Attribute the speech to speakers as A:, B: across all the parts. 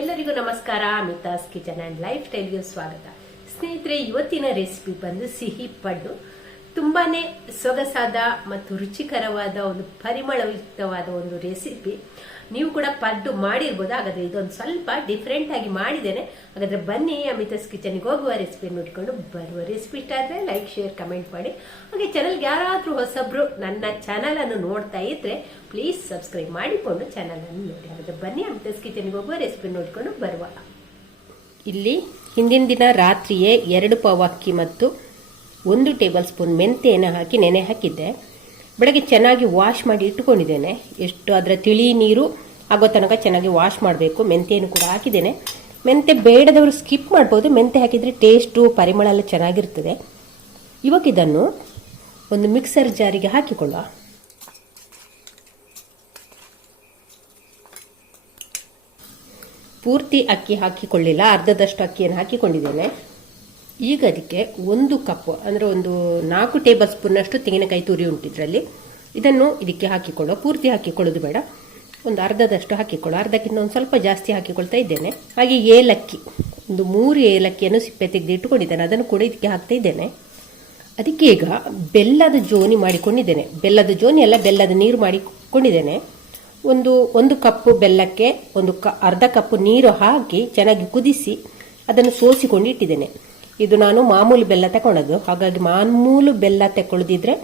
A: ಎಲ್ಲರಿಗೂ ನಮಸ್ಕಾರ. Amitha's kitchen and life ಸ್ಟೈಲ್ಗೆ ಸ್ವಾಗತ. ಸ್ನೇಹಿತರೆ, ಇವತ್ತಿನ ರೆಸಿಪಿ ಬಂದು ಸಿಹಿ ಪಡ್ಡು. ತುಂಬಾನೇ ಸೊಗಸಾದ ಮತ್ತು ರುಚಿಕರವಾದ ಒಂದು ಪರಿಮಳಯುಕ್ತವಾದ ಒಂದು ರೆಸಿಪಿ. ನೀವು ಕೂಡ ಪಡ್ಡು ಮಾಡಿರ್ಬೋದು ಹಾಗಾದ್ರೆ ಇದೊಂದು ಸ್ವಲ್ಪ ಡಿಫ್ರೆಂಟ್ ಆಗಿ ಮಾಡಿದ್ದೇನೆ. ಹಾಗಾದ್ರೆ ಬನ್ನಿ ಅಮಿತಾಸ್ ಕಿಚನ್ಗೆ ಹೋಗುವ ರೆಸಿಪಿ ನೋಡಿಕೊಂಡು ಬರುವ ರೆಸಿಪಿ ಇಷ್ಟ ಆದರೆ ಲೈಕ್ ಶೇರ್ ಕಮೆಂಟ್ ಮಾಡಿ. ಹಾಗೆ ಚಾನಲ್ಗೆ ಯಾರಾದರೂ ಹೊಸಬ್ರು ನನ್ನ ಚಾನಲನ್ನು ನೋಡ್ತಾ ಇದ್ರೆ ಪ್ಲೀಸ್ ಸಬ್ಸ್ಕ್ರೈಬ್ ಮಾಡಿಕೊಂಡು ಚಾನಲನ್ನು ನೋಡಿ. ಹಾಗಾದ್ರೆ ಬನ್ನಿ ಅಮಿತಸ್ ಕಿಚನ್ಗೆ ಹೋಗುವ ರೆಸಿಪಿ ನೋಡಿಕೊಂಡು ಬರುವ. ಇಲ್ಲಿ ಹಿಂದಿನ ದಿನ ರಾತ್ರಿಯೇ ಎರಡು ಪಾವ್ ಅಕ್ಕಿ ಮತ್ತು ಒಂದು ಟೇಬಲ್ ಸ್ಪೂನ್ ಮೆಂತೆಯನ್ನು ಹಾಕಿ ನೆನೆ ಹಾಕಿದ್ದೆ. ಬೆಳಗ್ಗೆ ಚೆನ್ನಾಗಿ ವಾಶ್ ಮಾಡಿ ಇಟ್ಟುಕೊಂಡಿದ್ದೇನೆ. ಎಷ್ಟು ಅದರ ತಿಳಿ ನೀರು ಆಗೋ ತನಕ ಚೆನ್ನಾಗಿ ವಾಶ್ ಮಾಡಬೇಕು. ಮೆಂತೆಯನ್ನು ಕೂಡ ಹಾಕಿದ್ದೇನೆ. ಮೆಂತೆ ಬೇಡದವರು ಸ್ಕಿಪ್ ಮಾಡ್ಬೋದು. ಮೆಂತೆ ಹಾಕಿದರೆ ಟೇಸ್ಟು ಪರಿಮಳ ಎಲ್ಲ ಚೆನ್ನಾಗಿರ್ತದೆ. ಇವಾಗ ಒಂದು ಮಿಕ್ಸರ್ ಜಾರಿಗೆ ಹಾಕಿಕೊಳ್ಳುವ. ಪೂರ್ತಿ ಅಕ್ಕಿ ಹಾಕಿಕೊಳ್ಳಿಲ್ಲ. ಅರ್ಧದಷ್ಟು ಅಕ್ಕಿಯನ್ನು ಹಾಕಿಕೊಂಡಿದ್ದೇನೆ. ಈಗ ಅದಕ್ಕೆ ಒಂದು ಕಪ್ ಅಂದರೆ ಒಂದು ನಾಲ್ಕು ಟೇಬಲ್ ಸ್ಪೂನ್ನಷ್ಟು ತೆಂಗಿನಕಾಯಿ ತುರಿ ಉಂಟು ಇದರಲ್ಲಿ. ಇದನ್ನು ಇದಕ್ಕೆ ಹಾಕಿಕೊಳ್ಳೋ ಪೂರ್ತಿ ಹಾಕಿಕೊಳ್ಳೋದು ಬೇಡ. ಒಂದು ಅರ್ಧದಷ್ಟು ಹಾಕಿಕೊಳ್ಳೋ ಅರ್ಧಕ್ಕಿಂತ ಒಂದು ಸ್ವಲ್ಪ ಜಾಸ್ತಿ ಹಾಕಿಕೊಳ್ತಾ ಇದ್ದೇನೆ. ಹಾಗೆ ಏಲಕ್ಕಿ, ಒಂದು ಮೂರು ಏಲಕ್ಕಿಯನ್ನು ಸಿಪ್ಪೆ ತೆಗೆದು ಇಟ್ಟುಕೊಂಡಿದ್ದೇನೆ ಅದನ್ನು ಕೂಡ ಇದಕ್ಕೆ ಹಾಕ್ತಾ ಇದ್ದೇನೆ. ಅದಕ್ಕೆ ಈಗ ಬೆಲ್ಲದ ಜೋನಿ ಮಾಡಿಕೊಂಡಿದ್ದೇನೆ. ಬೆಲ್ಲದ ಜೋನಿ ಅಲ್ಲ, ಬೆಲ್ಲದ ನೀರು ಮಾಡಿಕೊಂಡಿದ್ದೇನೆ. ಒಂದು ಒಂದು ಕಪ್ಪು ಬೆಲ್ಲಕ್ಕೆ ಒಂದು ಕ, ಅರ್ಧ ಕಪ್ಪು ನೀರು ಹಾಕಿ ಚೆನ್ನಾಗಿ ಕುದಿಸಿ ಅದನ್ನು ಸೋಸಿಕೊಂಡು ಇಟ್ಟಿದ್ದೇನೆ. ಇದು ನಾನು ಮಾಮೂಲು ಬೆಲ್ಲ ತಗೊಂಡದ್ದು ಹಾಗಾಗಿ ಮಾಮೂಲು ಬೆಲ್ಲ ತಗೊಳ್ಳದಿದ್ರೆ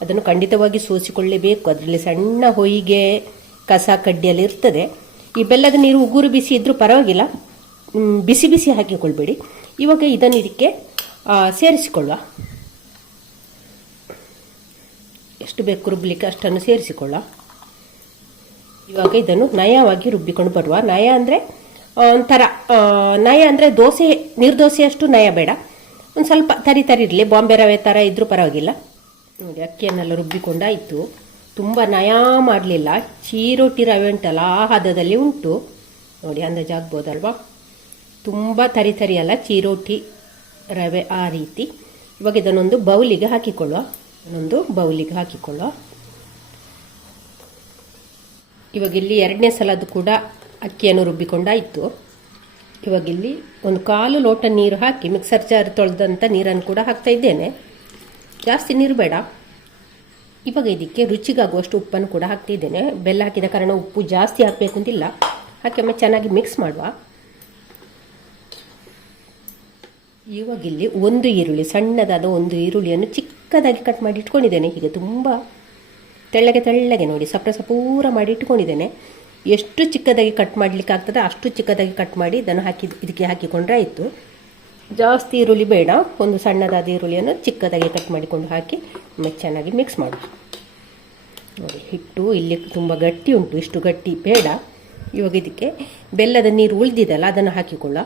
A: ಅದನ್ನು ಖಂಡಿತವಾಗಿ ಸೋಸಿಕೊಳ್ಳಲೇಬೇಕು ಅದರಲ್ಲಿ ಸಣ್ಣ ಹೊಯಿಗೆ, ಕಸ ಕಡ್ಡಿಯಲ್ಲಿ ಇರ್ತದೆ. ಈ ಬೆಲ್ಲದ ನೀರು ಉಗುರು ಬಿಸಿ ಇದ್ರೂ ಪರವಾಗಿಲ್ಲ. ಬಿಸಿ ಬಿಸಿ ಹಾಕಿಕೊಳ್ಬೇಡಿ. ಇವಾಗ ಇದನ್ನು ಇದಕ್ಕೆ ಸೇರಿಸಿಕೊಳ್ಳುವ. ಎಷ್ಟು ಬೇಕು ರುಬ್ಬಲಿಕ್ಕೆ ಅಷ್ಟನ್ನು ಸೇರಿಸಿಕೊಳ್ಳ ಇವಾಗ ಇದನ್ನು ನಯವಾಗಿ ರುಬ್ಬಿಕೊಂಡು ಬರುವ. ನಯ ಅಂದರೆ ಒಂಥರ ನಯ ಅಂದರೆ ದೋಸೆ, ನಿರ್ದೋಸೆಯಷ್ಟು ನಯ ಬೇಡ. ಒಂದು ಸ್ವಲ್ಪ ತರಿ ತರಿ ಇರಲಿ. ಬಾಂಬೆ ರವೆ ಥರ ಇದ್ದರೂ ಪರವಾಗಿಲ್ಲ. ನೋಡಿ, ಅಕ್ಕಿಯನ್ನೆಲ್ಲ ರುಬ್ಬಿಕೊಂಡಾಯಿತು. ತುಂಬ ನಯ ಮಾಡಲಿಲ್ಲ. ಚೀರೋಟಿ ರವೆ ಉಂಟಲ್ಲ, ಆ ಹದದಲ್ಲಿ ಉಂಟು. ನೋಡಿ, ಅಂದಾಜು ಆಗ್ಬೋದಲ್ವಾ? ತುಂಬ ತರಿ ತರಿ ಅಲ್ಲ, ಚೀರೋಟಿ ರವೆ ಆ ರೀತಿ. ಇವಾಗ ಇದನ್ನೊಂದು ಬೌಲಿಗೆ ಹಾಕಿಕೊಳ್ಳುವ. ಇನ್ನೊಂದು ಬೌಲಿಗೆ ಹಾಕಿಕೊಳ್ಳುವ. ಇವಾಗ ಇಲ್ಲಿ ಎರಡನೇ ಸಲದ್ದು ಕೂಡ ಅಕ್ಕಿಯನ್ನು ರುಬ್ಬಿಕೊಂಡಾಯಿತು. ಇವಾಗ ಇಲ್ಲಿ ಒಂದು ಕಾಲು ಲೋಟ ನೀರು ಹಾಕಿ ಮಿಕ್ಸರ್ ಜಾರ್ ತೊಳೆದಂಥ ನೀರನ್ನು ಕೂಡ ಹಾಕ್ತಾ ಇದ್ದೇನೆ. ಜಾಸ್ತಿ ನೀರು ಬೇಡ. ಇವಾಗ ಇದಕ್ಕೆ ರುಚಿಗಾಗುವಷ್ಟು ಉಪ್ಪನ್ನು ಕೂಡ ಹಾಕ್ತಿದ್ದೇನೆ ಬೆಲ್ಲ ಹಾಕಿದ ಕಾರಣ ಉಪ್ಪು ಜಾಸ್ತಿ ಹಾಕಬೇಕು ಅಂತಿಲ್ಲ. ಹಾಕಿ ಚೆನ್ನಾಗಿ ಮಿಕ್ಸ್ ಮಾಡುವ. ಇವಾಗಿಲ್ಲಿ ಒಂದು ಈರುಳ್ಳಿ, ಸಣ್ಣದಾದ ಒಂದು ಈರುಳ್ಳಿಯನ್ನು ಚಿಕ್ಕದಾಗಿ ಕಟ್ ಮಾಡಿ ಇಟ್ಕೊಂಡಿದ್ದೇನೆ. ಹೀಗೆ ತುಂಬ ತೆಳ್ಳಗೆ ತೆಳ್ಳಗೆ ನೋಡಿ, ಸಪ್ರ ಸಪೂರ ಮಾಡಿ ಇಟ್ಕೊಂಡಿದ್ದೇನೆ. ಎಷ್ಟು ಚಿಕ್ಕದಾಗಿ ಕಟ್ ಮಾಡಲಿಕ್ಕೆ ಆಗ್ತದೆ ಅಷ್ಟು ಚಿಕ್ಕದಾಗಿ ಕಟ್ ಮಾಡಿ ಇದನ್ನು ಹಾಕಿ, ಇದಕ್ಕೆ ಹಾಕಿಕೊಂಡ್ರೆ ಆಯಿತು. ಜಾಸ್ತಿ ಈರುಳ್ಳಿ ಬೇಡ. ಒಂದು ಸಣ್ಣದಾದ ಈರುಳ್ಳಿಯನ್ನು ಚಿಕ್ಕದಾಗಿ ಕಟ್ ಮಾಡಿಕೊಂಡು ಹಾಕಿ ಚೆನ್ನಾಗಿ ಮಿಕ್ಸ್ ಮಾಡುವ ನೋಡಿ, ಹಿಟ್ಟು ಇಲ್ಲಿ ತುಂಬ ಗಟ್ಟಿ ಉಂಟು, ಇಷ್ಟು ಗಟ್ಟಿ ಬೇಡ. ಇವಾಗ ಇದಕ್ಕೆ ಬೆಲ್ಲದ ನೀರು ಉಳಿದಿದೆಯಲ್ಲ, ಅದನ್ನು ಹಾಕಿಕೊಳ್ಳ.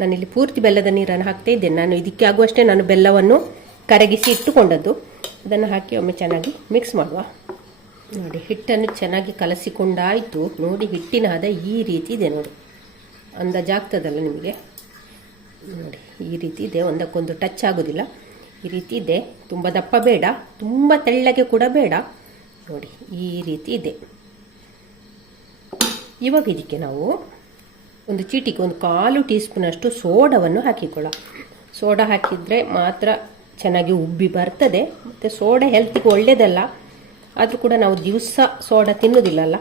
A: ನಾನಿಲ್ಲಿ ಪೂರ್ತಿ ಬೆಲ್ಲದ ನೀರನ್ನು ಹಾಕ್ತಾ ಇದ್ದೇನೆ. ನಾನು ಇದಕ್ಕೆ ಆಗುವಷ್ಟೇ ನಾನು ಬೆಲ್ಲವನ್ನು ಕರಗಿಸಿ ಇಟ್ಟುಕೊಂಡದ್ದು. ಅದನ್ನು ಹಾಕಿ ಒಮ್ಮೆ ಚೆನ್ನಾಗಿ ಮಿಕ್ಸ್ ಮಾಡುವ. ನೋಡಿ, ಹಿಟ್ಟನ್ನು ಚೆನ್ನಾಗಿ ಕಲಸಿಕೊಂಡಾಯಿತು. ನೋಡಿ ಹಿಟ್ಟಿನ ಹದ ಈ ರೀತಿ ಇದೆ ನೋಡಿ. ಅಂದಾಜಾಗ್ತದಲ್ಲ ನಿಮಗೆ? ನೋಡಿ, ಈ ರೀತಿ ಇದೆ. ಒಂದಕ್ಕೊಂದು ಟಚ್ ಆಗೋದಿಲ್ಲ. ಈ ರೀತಿ ಇದೆ. ತುಂಬ ದಪ್ಪ ಬೇಡ. ತುಂಬ ತೆಳ್ಳಗೆ ಕೂಡ ಬೇಡ. ನೋಡಿ, ಈ ರೀತಿ ಇದೆ. ಇವಾಗ ಇದಕ್ಕೆ ನಾವು ಒಂದು ಚೀಟಿಗೆ ಒಂದು ಕಾಲು ಟೀ ಸ್ಪೂನಷ್ಟು ಸೋಡವನ್ನು ಹಾಕಿಕೊಳ್ಳ ಸೋಡಾ ಹಾಕಿದರೆ ಮಾತ್ರ ಚೆನ್ನಾಗಿ ಉಬ್ಬಿ ಬರ್ತದೆ. ಮತ್ತು ಸೋಡಾ ಹೆಲ್ತಿಗೆ ಒಳ್ಳೆಯದಲ್ಲ ಆದರೂ ಕೂಡ ನಾವು ದಿವಸ ಸೋಡಾ ತಿನ್ನೋದಿಲ್ಲಲ್ಲ,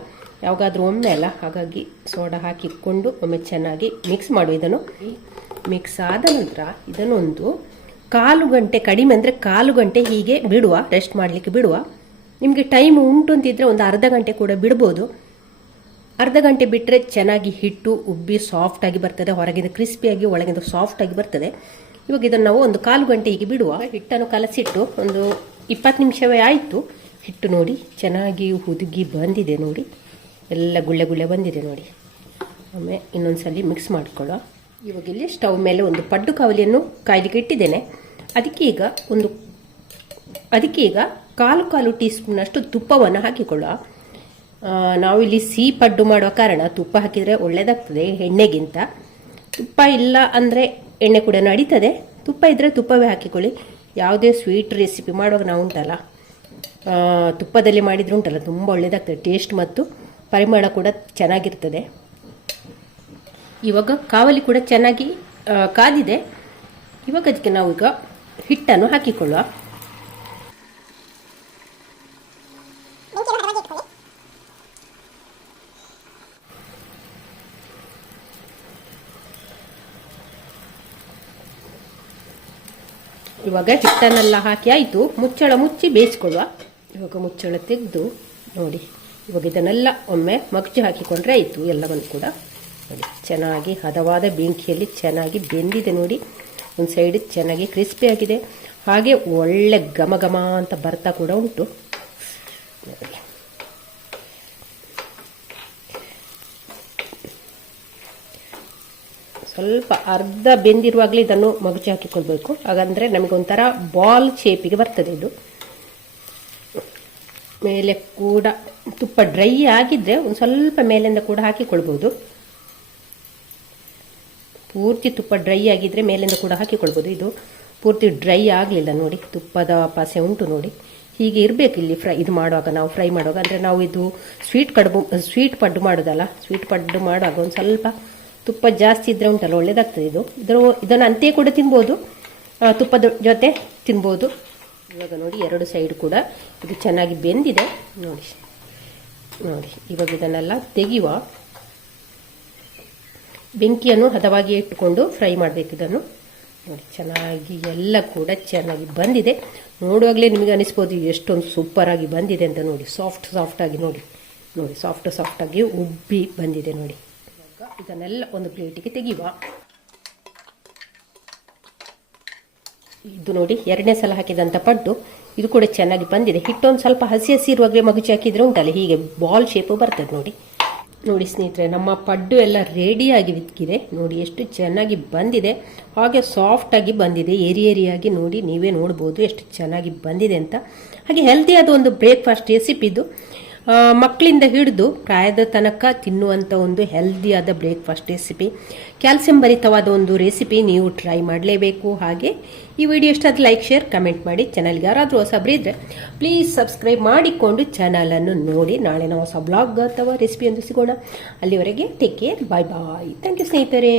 A: ಯಾವಾಗಾದರೂ ಒಮ್ಮೆ ಅಲ್ಲ. ಹಾಗಾಗಿ ಸೋಡಾ ಹಾಕಿಕೊಂಡು ಒಮ್ಮೆ ಚೆನ್ನಾಗಿ ಮಿಕ್ಸ್ ಮಾಡು ಇದನ್ನು ಮಿಕ್ಸ್ ಆದ ನಂತರ ಇದನ್ನೊಂದು ಕಾಲು ಗಂಟೆ ಕಡಿಮೆ ಅಂದರೆ ಕಾಲು ಗಂಟೆ ಹೀಗೆ ಬಿಡುವ ರೆಸ್ಟ್ ಮಾಡಲಿಕ್ಕೆ ಬಿಡುವ. ನಿಮಗೆ ಟೈಮ್ ಉಂಟು ಅಂತಿದ್ರೆ ಒಂದು ಅರ್ಧ ಗಂಟೆ ಕೂಡ ಬಿಡ್ಬೋದು. ಅರ್ಧ ಗಂಟೆ ಬಿಟ್ಟರೆ ಚೆನ್ನಾಗಿ ಹಿಟ್ಟು, ಉಬ್ಬಿ ಸಾಫ್ಟಾಗಿ ಬರ್ತದೆ. ಹೊರಗಿಂದ ಕ್ರಿಸ್ಪಿಯಾಗಿ ಒಳಗಿಂದ ಸಾಫ್ಟಾಗಿ ಬರ್ತದೆ. ಇವಾಗ ಇದನ್ನು ನಾವು ಒಂದು ಕಾಲು ಗಂಟೆ ಹೀಗೆ ಬಿಡುವ. ಹಿಟ್ಟನ್ನು ಕಲಸಿಟ್ಟು ಒಂದು ಇಪ್ಪತ್ತು ನಿಮಿಷವೇ ಆಯಿತು. ಹಿಟ್ಟು ನೋಡಿ, ಚೆನ್ನಾಗಿ ಹುದುಗಿ ಬಂದಿದೆ ನೋಡಿ. ಎಲ್ಲ ಗುಳ್ಳೆ ಗುಳ್ಳೆ ಬಂದಿದೆ ನೋಡಿ. ಒಮ್ಮೆ ಇನ್ನೊಂದ್ಸಲಿ ಮಿಕ್ಸ್ ಮಾಡ್ಕೊಳ್ಳೋ ಇವಾಗ ಇಲ್ಲಿ ಸ್ಟವ್ ಮೇಲೆ ಒಂದು ಪಡ್ಡು ಕಾವಲಿಯನ್ನು ಕಾಯ್ಲಿಕ್ಕೆ ಇಟ್ಟಿದ್ದೇನೆ. ಅದಕ್ಕೆ ಈಗ ಒಂದು, ಅದಕ್ಕೆ ಈಗ ಕಾಲು ಕಾಲು ಟೀ ಸ್ಪೂನಷ್ಟು ತುಪ್ಪವನ್ನು ಹಾಕಿಕೊಳ್ಳುವ. ನಾವು ನಾವಿಲ್ಲಿ ಸಿಹಿ ಪಡ್ಡು ಮಾಡುವ ಕಾರಣ ತುಪ್ಪ ಹಾಕಿದರೆ ಒಳ್ಳೆಯದಾಗ್ತದೆ ಎಣ್ಣೆಗಿಂತ. ತುಪ್ಪ ಇಲ್ಲ ಅಂದರೆ ಎಣ್ಣೆ ಕೂಡ ನಡೀತದೆ. ತುಪ್ಪ ಇದ್ದರೆ ತುಪ್ಪವೇ ಹಾಕಿಕೊಳ್ಳಿ. ಯಾವುದೇ ಸ್ವೀಟ್ ರೆಸಿಪಿ ಮಾಡುವಾಗ ನಾವು ಉಂಟಲ್ಲ. ತುಪ್ಪದಲ್ಲಿ ಮಾಡಿದ್ರು ಉಂಟಲ್ಲ, ತುಂಬ ಒಳ್ಳೆಯದಾಗ್ತದೆ ಟೇಸ್ಟ್ ಮತ್ತು ಪರಿಮಳ ಕೂಡ ಚೆನ್ನಾಗಿರ್ತದೆ. ಇವಾಗ ಕಾವಲಿ ಕೂಡ ಚೆನ್ನಾಗಿ ಕಾದಿದೆ. ಇವಾಗ ಅದಕ್ಕೆ ನಾವು ಈಗ ಹಿಟ್ಟನ್ನು ಹಾಕಿಕೊಳ್ಳುವ. ಇವಾಗ ಹಿಟ್ಟನ್ನೆಲ್ಲ ಹಾಕಿ ಆಯಿತು. ಮುಚ್ಚಳ ಮುಚ್ಚಿ ಬೇಯಿಸ್ಕೊಳ್ಳುವ. ಇವಾಗ ಮುಚ್ಚಳ ತೆಗೆದು ನೋಡಿ, ಇವಾಗ ಇದನ್ನೆಲ್ಲ ಒಮ್ಮೆ ಮಗ್ಜು ಹಾಕಿಕೊಂಡ್ರೆ ಆಯಿತು, ಎಲ್ಲವನ್ನು ಕೂಡ. ನೋಡಿ, ಚೆನ್ನಾಗಿ ಹದವಾದ ಬೆಂಕಿಯಲ್ಲಿ ಚೆನ್ನಾಗಿ ಬೆಂದಿದೆ ನೋಡಿ. ಒಂದು ಸೈಡ್ ಚೆನ್ನಾಗಿ ಕ್ರಿಸ್ಪಿ ಆಗಿದೆ. ಹಾಗೆ ಒಳ್ಳೆ ಘಮ ಘಮ ಅಂತ ಬರ್ತಾ ಕೂಡ ಉಂಟು. ನೋಡಿ. ಸ್ವಲ್ಪ ಅರ್ಧ ಬೆಂದಿರುವಾಗಲೇ ಇದನ್ನು ಮಗುಚಿ ಹಾಕಿಕೊಳ್ಬೇಕು. ಹಾಗಂದರೆ ನಮಗೊಂಥರ ಬಾಲ್ ಶೇಪಿಗೆ ಬರ್ತದೆ ಇದು. ಮೇಲೆ ಕೂಡ ತುಪ್ಪ ಡ್ರೈ ಆಗಿದ್ರೆ ಒಂದು ಸ್ವಲ್ಪ ಮೇಲಿಂದ ಕೂಡ ಹಾಕಿಕೊಳ್ಬೋದು. ಪೂರ್ತಿ ತುಪ್ಪ ಡ್ರೈ ಆಗಿದ್ರೆ ಮೇಲಿಂದ ಕೂಡ ಹಾಕಿಕೊಳ್ಬೋದು. ಇದು ಪೂರ್ತಿ ಡ್ರೈ ಆಗಲಿಲ್ಲ ನೋಡಿ, ತುಪ್ಪದ ಪಾಸೆ ಉಂಟು ನೋಡಿ. ಹೀಗೆ ಇರಬೇಕು ಇಲ್ಲಿ ಫ್ರೈ, ಇದು ಮಾಡುವಾಗ ನಾವು ಫ್ರೈ ಮಾಡುವಾಗ. ಅಂದರೆ ನಾವು ಇದು ಸ್ವೀಟ್ ಕಡುಬು ಸ್ವೀಟ್ ಪಡ್ಡು ಮಾಡೋದಲ್ಲ ಸ್ವೀಟ್ ಪಡ್ಡು ಮಾಡುವಾಗ ಒಂದು ಸ್ವಲ್ಪ ತುಪ್ಪ ಜಾಸ್ತಿ ಇದ್ದರೆ ಉಂಟಲ್ಲ, ಒಳ್ಳೇದಾಗ್ತದೆ ಇದು. ಇದರ, ಇದನ್ನು ಅಂತೆಯೇ ಕೂಡ ತಿನ್ಬೋದು. ತುಪ್ಪದ ಜೊತೆ ತಿನ್ಬೋದು. ಇವಾಗ ನೋಡಿ, ಎರಡು ಸೈಡ್ ಕೂಡ ಇದು ಚೆನ್ನಾಗಿ ಬೆಂದಿದೆ. ನೋಡಿ ನೋಡಿ, ಇವಾಗ ಇದನ್ನೆಲ್ಲ ತೆಗೆಯುವ ಬೆಂಕಿಯನ್ನು ಹದವಾಗಿ ಇಟ್ಟುಕೊಂಡು ಫ್ರೈ ಮಾಡಬೇಕು ಇದನ್ನು. ನೋಡಿ, ಚೆನ್ನಾಗಿ ಎಲ್ಲ ಕೂಡ ಚೆನ್ನಾಗಿ ಬಂದಿದೆ. ನೋಡುವಾಗಲೇ ನಿಮಗೆ ಅನಿಸ್ಬೋದು, ಎಷ್ಟೊಂದು ಸೂಪರಾಗಿ ಬಂದಿದೆ ಅಂತ ನೋಡಿ. ಸಾಫ್ಟ್ ಸಾಫ್ಟಾಗಿ ನೋಡಿ. ನೋಡಿ ಸಾಫ್ಟ್ ಸಾಫ್ಟಾಗಿ ಉಬ್ಬಿ ಬಂದಿದೆ ನೋಡಿ. ಇದನ್ನೆಲ್ಲ ಒಂದು ಪ್ಲೇಟಿಗೆ ತೆಗೆಯುವ. ಇದು ನೋಡಿ ಎರಡನೇ ಸಲ ಹಾಕಿದಂಥ ಪಡ್ಡು. ಇದು ಕೂಡ ಚೆನ್ನಾಗಿ ಬಂದಿದೆ. ಹಿಟ್ಟೊಂದು ಸ್ವಲ್ಪ ಹಸಿ ಹಸಿ ಇರುವಾಗಲೇ ಮಗುಚಿ ಹಾಕಿದ್ರೆ ಉಂಟಲ್ಲ ಹೀಗೆ ಬಾಲ್ ಶೇಪ್ ಬರ್ತದೆ ನೋಡಿ. ನೋಡಿ ಸ್ನೇಹಿತರೆ ನಮ್ಮ ಪಡ್ಡು ಎಲ್ಲ ರೆಡಿಯಾಗಿ ಬಿಕ್ಕಿದೆ ನೋಡಿ ಎಷ್ಟು ಚೆನ್ನಾಗಿ ಬಂದಿದೆ. ಹಾಗೆ ಸಾಫ್ಟಾಗಿ ಬಂದಿದೆ. ಏರಿ ಏರಿಯಾಗಿ ನೋಡಿ ನೀವೇ ನೋಡ್ಬೋದು ಎಷ್ಟು ಚೆನ್ನಾಗಿ ಬಂದಿದೆ ಅಂತ. ಹಾಗೆ ಹೆಲ್ದಿಯಾದ ಒಂದು ಬ್ರೇಕ್ಫಾಸ್ಟ್ ರೆಸಿಪಿ ಇದು. ಆ, ಮಕ್ಕಳಿಂದ ಹಿಡಿದು ಪ್ರಾಯದ ತನಕ ತಿನ್ನುವಂಥ ಒಂದು ಹೆಲ್ದಿಯಾದ ಬ್ರೇಕ್ಫಾಸ್ಟ್ ರೆಸಿಪಿ ಕ್ಯಾಲ್ಸಿಯಂ ಭರಿತವಾದ ಒಂದು ರೆಸಿಪಿ ನೀವು ಟ್ರೈ ಮಾಡಲೇಬೇಕು. ಹಾಗೆ ಈ ವಿಡಿಯೋ ಇಷ್ಟಾದ ಲೈಕ್ ಶೇರ್ ಕಮೆಂಟ್ ಮಾಡಿ. ಚಾನಲ್ಗೆ ಯಾರಾದರೂ ಹೊಸಬ್ರು ಇದ್ದರೆ ಪ್ಲೀಸ್ ಸಬ್ಸ್ಕ್ರೈಬ್ ಮಾಡಿಕೊಂಡು ಚಾನಲನ್ನು ನೋಡಿ. ನಾಳೆ ನಾವು ಹೊಸ ಬ್ಲಾಗ್ ಅಥವಾ ರೆಸಿಪಿಯೊಂದು ಸಿಗೋಣ. ಅಲ್ಲಿವರೆಗೆ take care bye bye thank you ಸ್ನೇಹಿತರೆ.